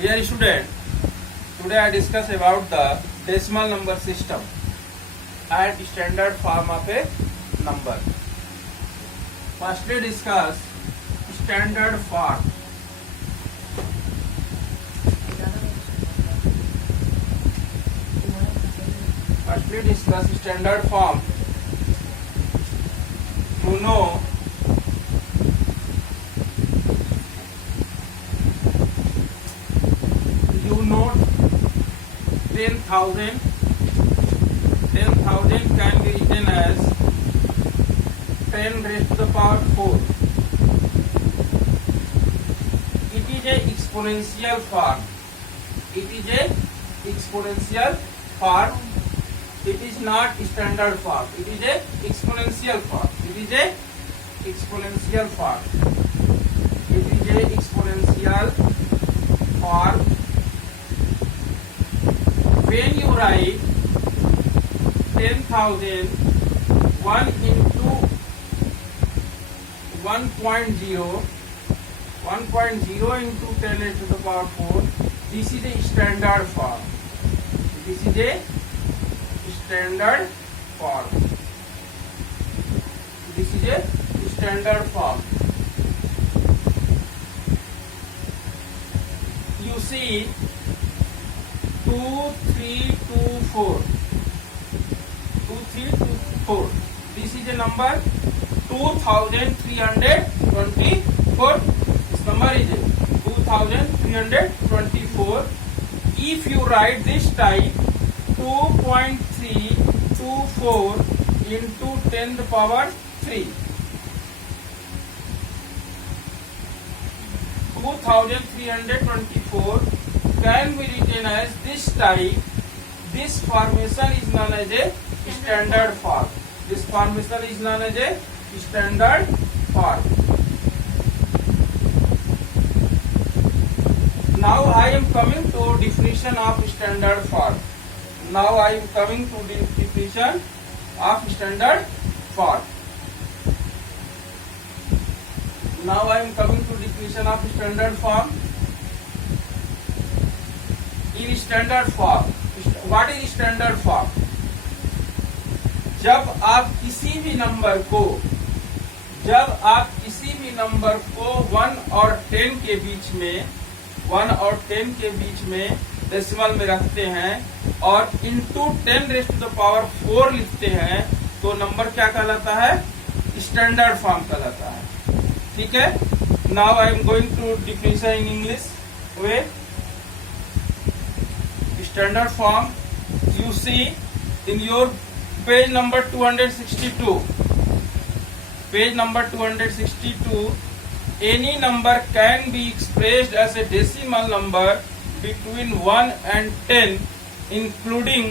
Dear student, today I discuss about the decimal number system and standard form of a number. Firstly discuss standard form. Firstly discuss standard form. You know note 10,000 can be written as 10 raised to the power 4. It is a exponential form. It is a exponential form. It is not standard form. It is a exponential form. It is a exponential form. It is a exponential form. When you write 10,000 1 into 1.0 into 10 raised to the power 4, this is a standard form. This is a standard form. This is a standard form. You see 2, 3, 2, 4. 2, 3, 2, 4. This is a number 2324. This number is 2324. If you write this type 2.324 into 10 to the power 3. 2324 can be written as this type. This formation is known as a standard form. This formation is known as a standard form. Now I am coming to definition of standard form. Now I am coming to the definition of standard form. Now I am coming to definition of standard form. In standard form, what is standard form? जब आप किसी भी number को 1 और 10 के बीच में decimal में रखते हैं और into 10 raised to the power 4 लिखते हैं तो नंबर क्या कहलाता है? स्टैंडर्ड फॉर्म कहलाता है. ठीक है. Now I am going to definition in English way. Standard form, you see in your page number 262. Page number 262. Any number can be expressed as a decimal number between 1 and 10, including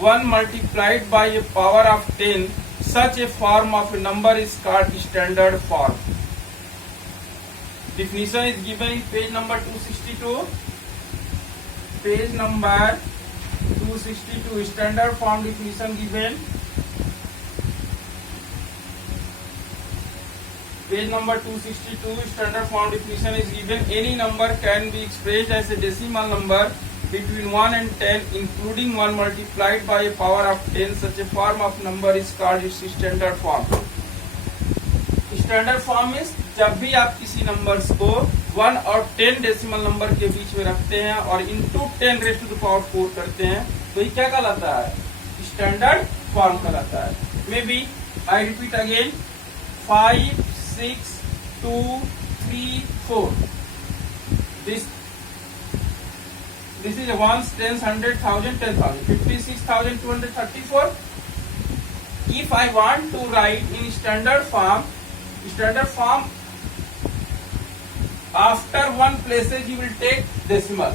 1 multiplied by a power of 10. Such a form of a number is called standard form. Definition is given in page number 262. Page number 262, standard form definition given. Page number 262, standard form definition is given. Any number can be expressed as a decimal number between 1 and 10, including 1 multiplied by a power of 10. Such a form of number is called its standard form. Standard form is जब भी आप किसी numbers को 1 और 10 decimal number के बीच में रखते हैं और into 10 raised to the power 4 करते हैं तो ये क्या कहलाता है? स्टैंडर्ड फॉर्म कहलाता है. Maybe I repeat again 5, 6, 2, 3, 4. This is 1, 10, 100, 1000, 10,000, 56,234. If I want to write in standard form, after 1 places you will take decimal.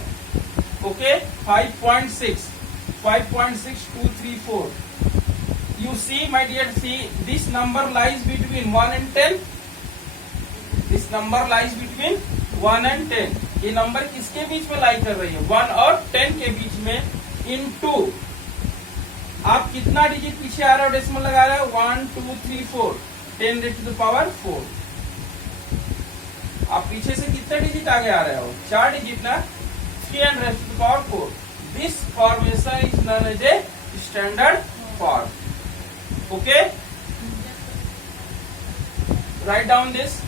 Okay, 5.6234. You see, my dear, see this number lies between 1 and 10. This number lies between 1 and 10. ये number किसके बीच में लाई कर रही है? 1 और 10 के बीच में. Into आप कितना डिजिट पीछे आ रहा हो? डेसिमल लगा रहे हो 1, 2, 3, 4. 10 रेज़्ड टू द पावर 4. आप पीछे से कितने डिजिट आगे आ रहे हो? 4 डिजिट ना. 3n raised to the power 4. This formation is known as a standard form. Okay? Write down this.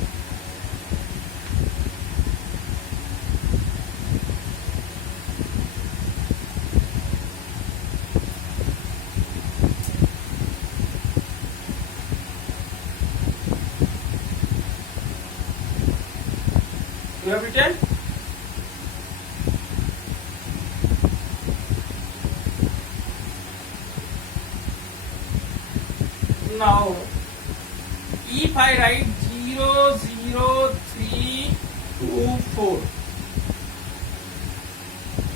You have written? Now, if I write 00324,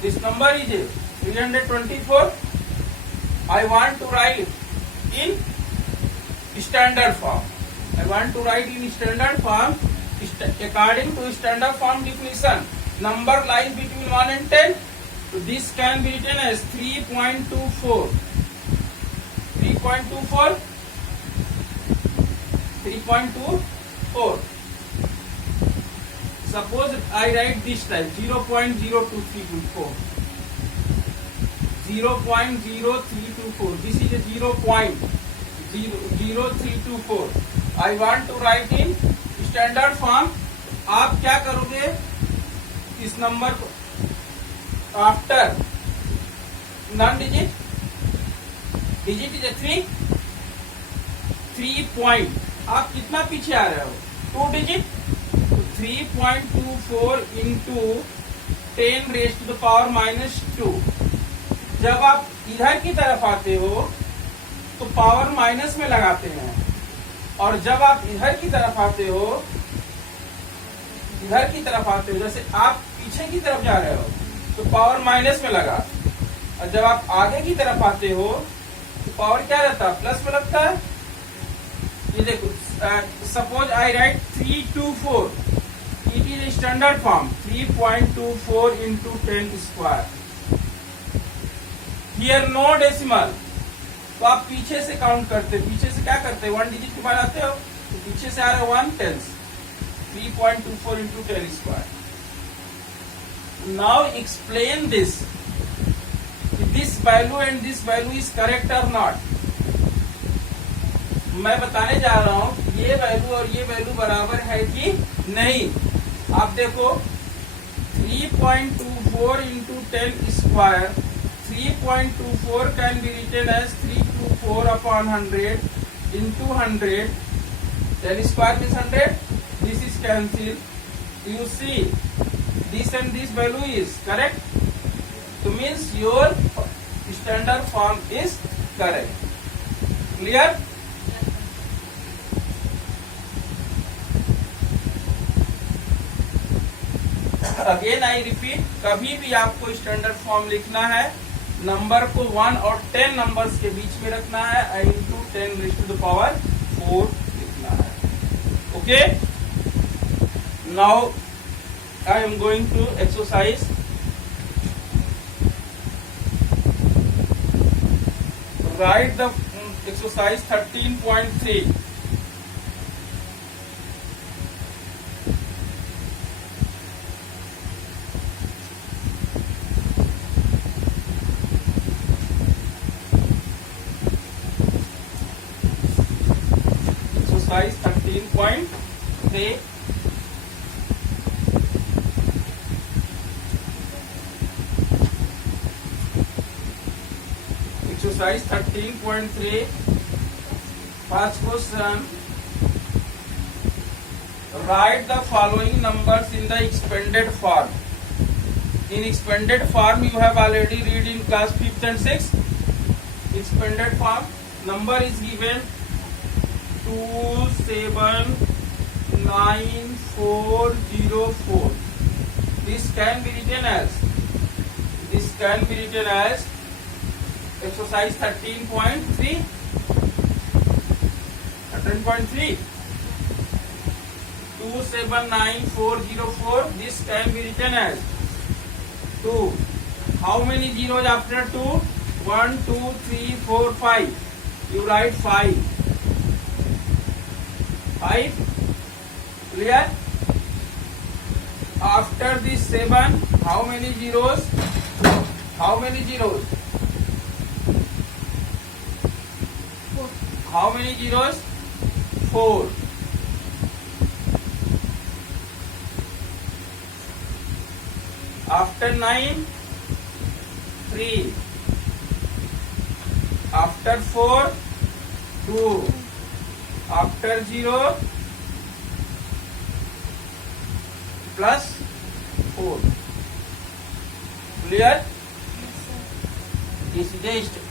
this number is 324. I want to write in standard form. I want to write in standard form. According to standard form definition, number lies between 1 and 10. So this can be written as 3.24. 3.24. 3.24. Suppose I write this type 0.02324. 0.0324. This is a 0.0324. I want to write in standard form. आप क्या करोगे, इस number को after non digit, digit is 3 point, आप कितना पीछे आ रहे हो, 2 डिजिट, तो 3.24 into 10 raised to the power -2. जब आप इधर की तरफ आते हो तो पावर माइनस में लगाते हैं, और जब आप इधर की तरफ आते हो, जैसे आप पीछे की तरफ जा रहे हो तो पावर माइनस में लगा, और जब आप आगे की तरफ आते हो तो पावर क्या रहता है, प्लस में लगता है. ये देखो, suppose I write 324. It is standard form 3.24 into 10 square. Here no decimal. तो आप पीछे से काउंट करते, पीछे से क्या करते, 1 डिजिट के बाद आते हो तो पीछे से आ रहा है 1 tens. 3.24 into 10 square. Now explain this value and this value is correct और नॉट. मैं बताने जा रहा हूं ये वैल्यू और ये वैल्यू बराबर है कि नहीं. आप देखो 3.24 into 10 square. 3.24 can be written as 324 upon 100 into 100. 10 square is 100. This is cancelled. You see, this and this value is correct. So means your standard form is correct. Clear? Again I repeat, कभी भी आपको standard form लिखना है, number को 1 और 10 numbers के बीच में रखना है, into 10 raised to the power 4 लिखना है. Okay, now I am going to exercise. Write the exercise 13.3. Exercise 13.3. Exercise 13.3. First question. Write the following numbers in the expanded form. In expanded form, you have already read in class 5th and 6th. Expanded form, number is given 279,404. This can be written as exercise 13.3. 279,404. This can be written as 2. How many zeros after 2? 1, 2, 3, 4, 5. You write 5. 5. Clear? after this 7, how many zeros? How many zeros? How many zeros? 4. After 9, 3. After 4, 2. After 0, plus 4. Clear? This is the step.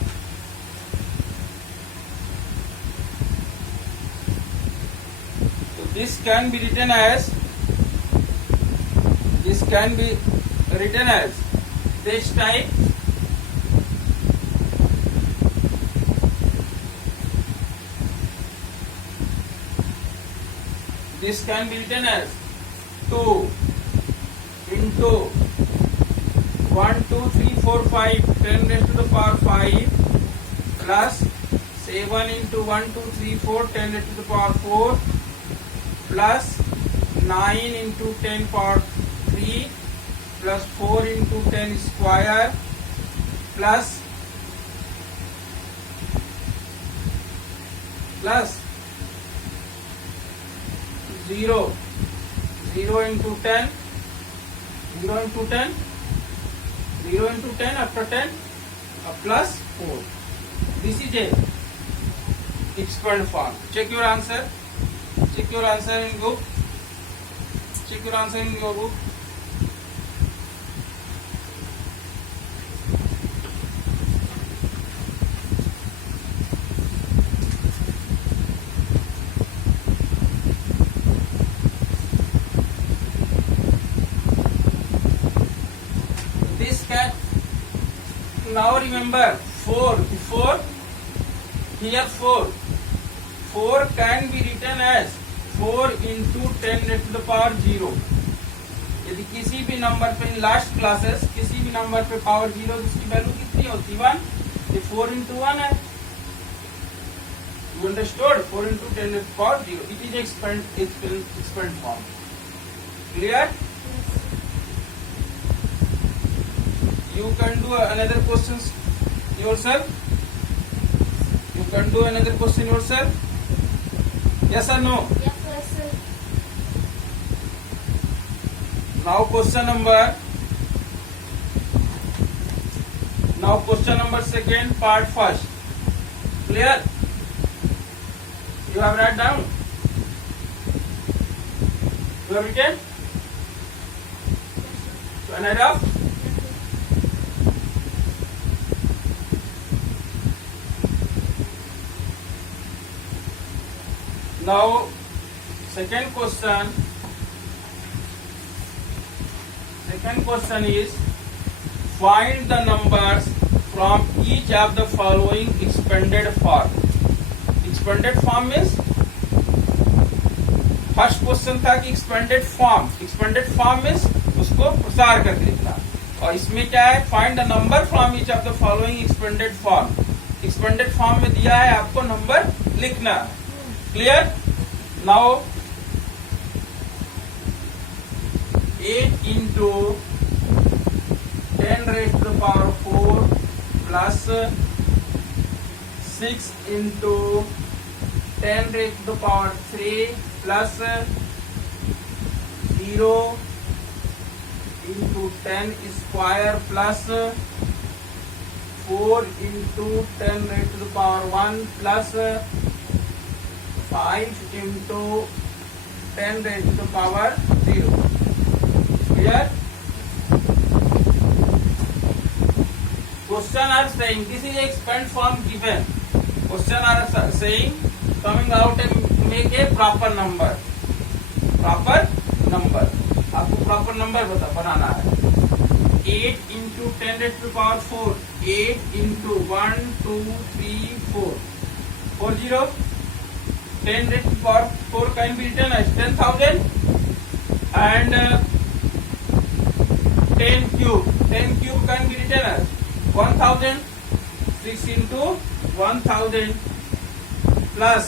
So this can be written as this type. This can be written as 2 into 1, 2, 3, 4, 5, 10 raised to the power 5 plus 7 into 1, 2, 3, 4, 10 raised to the power 4 plus 9 into 10 power 3 plus 4 into 10 square plus 0 into 10 after 10 plus 4. This is a expand form. Check your answer. Check your answer in book. Check your answer in your book. This can, now remember 4 before here 4 can be written as 4 into 10 raised to the power 0. यदि किसी भी number पे in last classes किसी भी number पे power 0 जिसकी value कितनी होती 1, ये 4 into 1 है. You understood? 4 into 10 raised to the power 0. It is expand form. Clear? You can do another questions yourself. You can do another question yourself. Yes or no? Yes, sir. Now question number second, part first. Clear? You have write down? You have written? Turn it up. Now, second question is find the numbers from each of the following expanded form. Expanded form means first question था कि expanded form means उसको प्रसार करके लिखना, और इसमें क्या है, find the number from each of the following expanded form में दिया है आपको नंबर लिखना. Clear? Now 8 into 10 raised to the power 4 plus 6 into 10 raised to the power 3 plus 0 into 10 square plus 4 into 10 raised to the power 1 plus 5 into 10 raised to the power 0. Clear? Question are saying this is a expand form given. Question are saying coming out and make a proper number. आपको proper number बनाना है. 8 into 10 raised to the power 4. 8 into 1, 2, 3, 4. 40. 10 raised to the power 4 can be written as 10,000 and 10 cube. 10 cube can be written as 1,000. 6 into 1,000 plus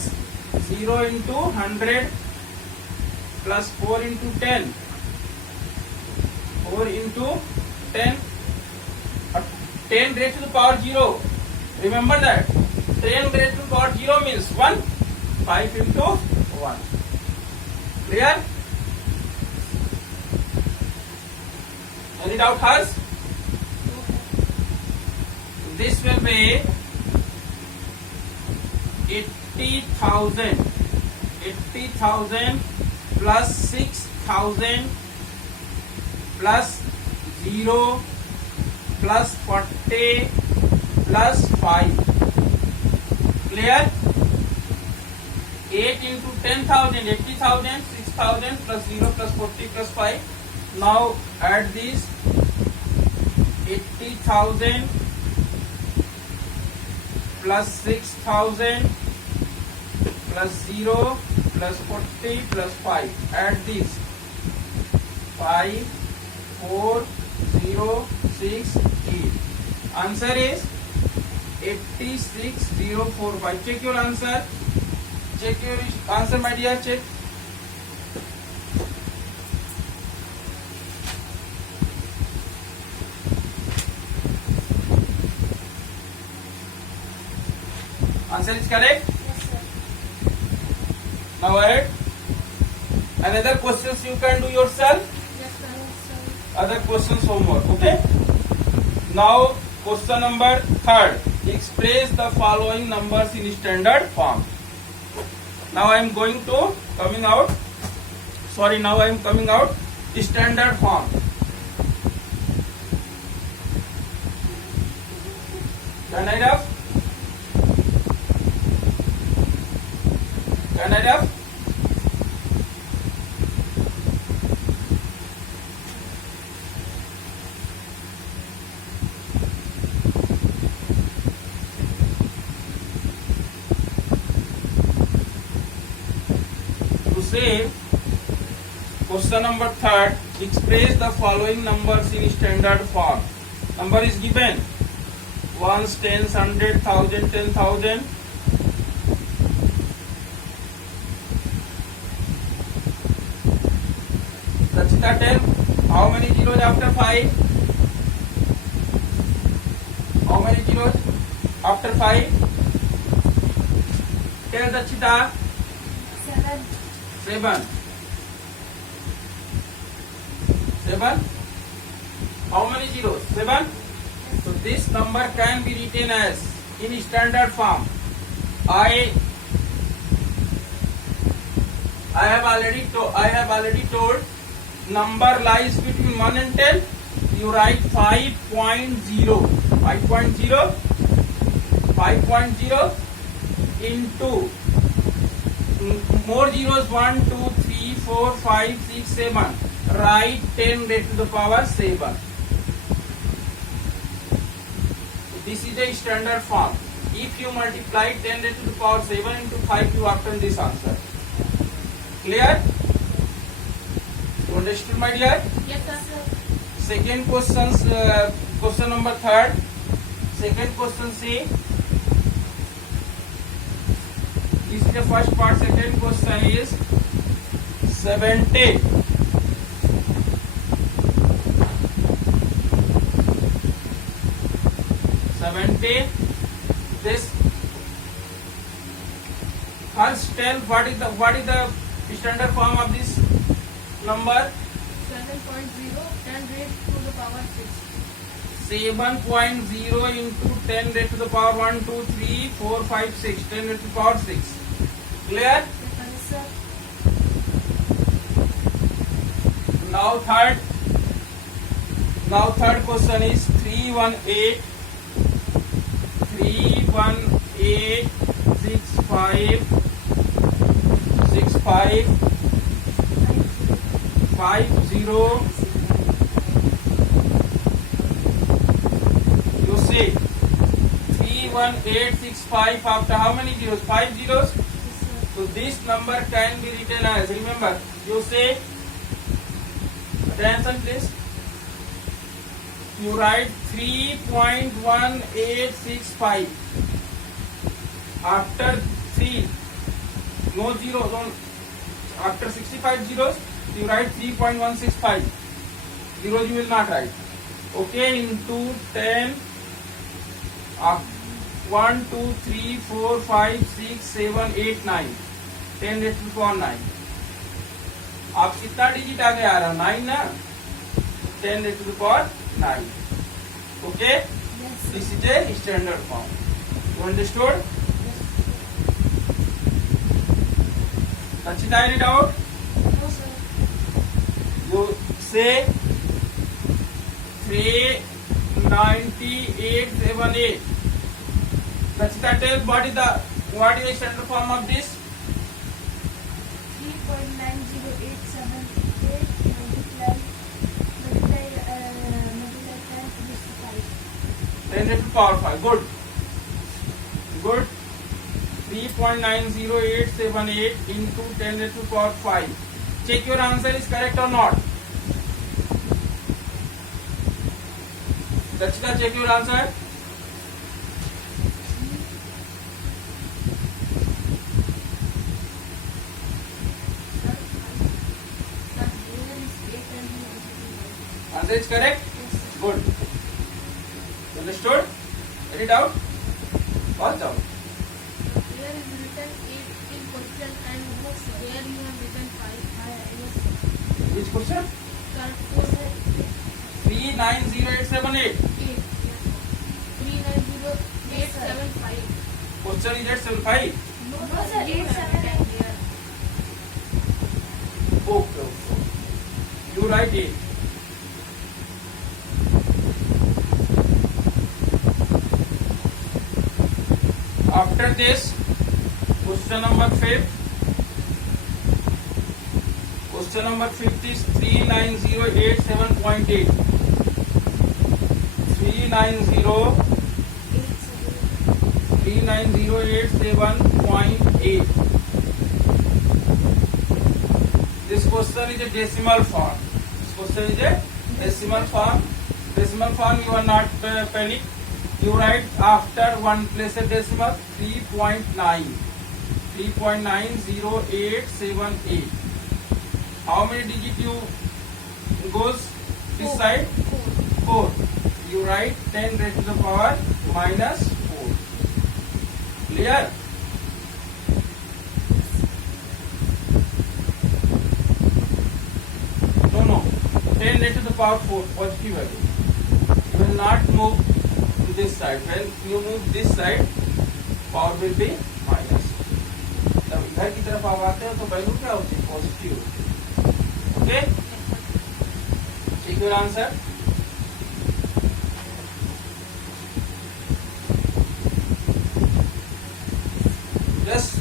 0 into 100 plus 4 into 10 4 into 10, 10 raised to the power 0. Remember that 10 raised to the power 0 means 1. 5 into 1. Clear? Any doubt has? This will be 80,000 plus 6,000 plus 0 plus 40 plus 5. Clear? 8 into 10,000, 80,000, 6,000 plus 0 plus 40 plus 5. Now add these 80,000 plus 6,000 plus 0 plus 40 plus 5. Add these 5, 4, 0, 6, 8. Answer is 86,045. Check your answer. Check your answer, my dear. Check. Answer is correct? Yes, sir. Now add another questions you can do yourself. Yes, sir. Other questions homework. Okay. Now question number 3rd. Express the following numbers in standard form. Now I am going to coming out. Sorry. Now I am coming out standard form. Can I have? Can I have? To say question number 3rd, express the following numbers in standard form. Number is given: ones, tens, 100, 1,000, 10,000. Rachita, tell how many zeros after 5? How many zeros after 5? Tell Rachita. 7. 7. 7. How many zeros? 7. So this number can be written as in standard form. I have already told number lies between 1 and 10. You write 5.0. 5.0. 5.0 into more zeros 1, 2, 3, 4, 5, 6, 7. Write 10 raised to the power 7. This is a standard form. If you multiply 10 raised to the power 7 into 5, you obtain this answer. Clear? You understood, my dear? Yes, sir. Second question, question number 3rd. Second question say, this is the first part. Second question is 70. 70. This first tell what is the standard form of this number? 7.0, 10 raised to the power 6. 7.0 into 10 raised to the power 1, 2, 3, 4, 5, 6. 10 raised to the power 6. Clear? Yes, sir. Now third question is 318 65 50. You see 31865 after how many zeros? 5 zeros. Yes, sir. So this number can be written as, remember, you say, attention please, you write 3.1865 after 3, no zeros, after 65 zeros, you write 3.165. zeros you will not write. Okay, into 10, 1, 2, 3, 4, 5, 6, 7, 8, 9, 10 raised to the power 9. आप कितना digit आगे आ रहा है? 9 ना, 10 raised to the power 9. Okay, Yes. this is a standard form. You understood? Rachita, any doubt? No, sir. You say 39878. Rachita, tell what is the standard form of this? 3.90878 multiply 10 10 to the 5. raised to the power 5. Good. Good. 3.90878 into 10 raised to the power 5. Check your answer is correct or not. Rachita, check your answer. Answer is correct. Good. Understood? Any doubt? What's doubt? Here is written 8 in question and here you have written 5. Yes. Which question? Sir, 4 sir. 390,878. 8. Yes. 390,875. Question is at 75. No, sir. 878 here. Okay. You write 8. After this, question number 5. Question number 5 is 39087.8. 39087.8. This question is a decimal form. This question is a decimal form. Decimal form, you are not panic. You write after one place a decimal 3.90878. How many digit you goes this side? 4. You write 10 raised to the power minus 4. Clear? No. 10 raised to the power 4 positive value. You will not move to this side. When you move this side, power will be minus. जब इधर की तरफ आप आते हो तो value क्या होती है? Positive. Okay, check your answer. Just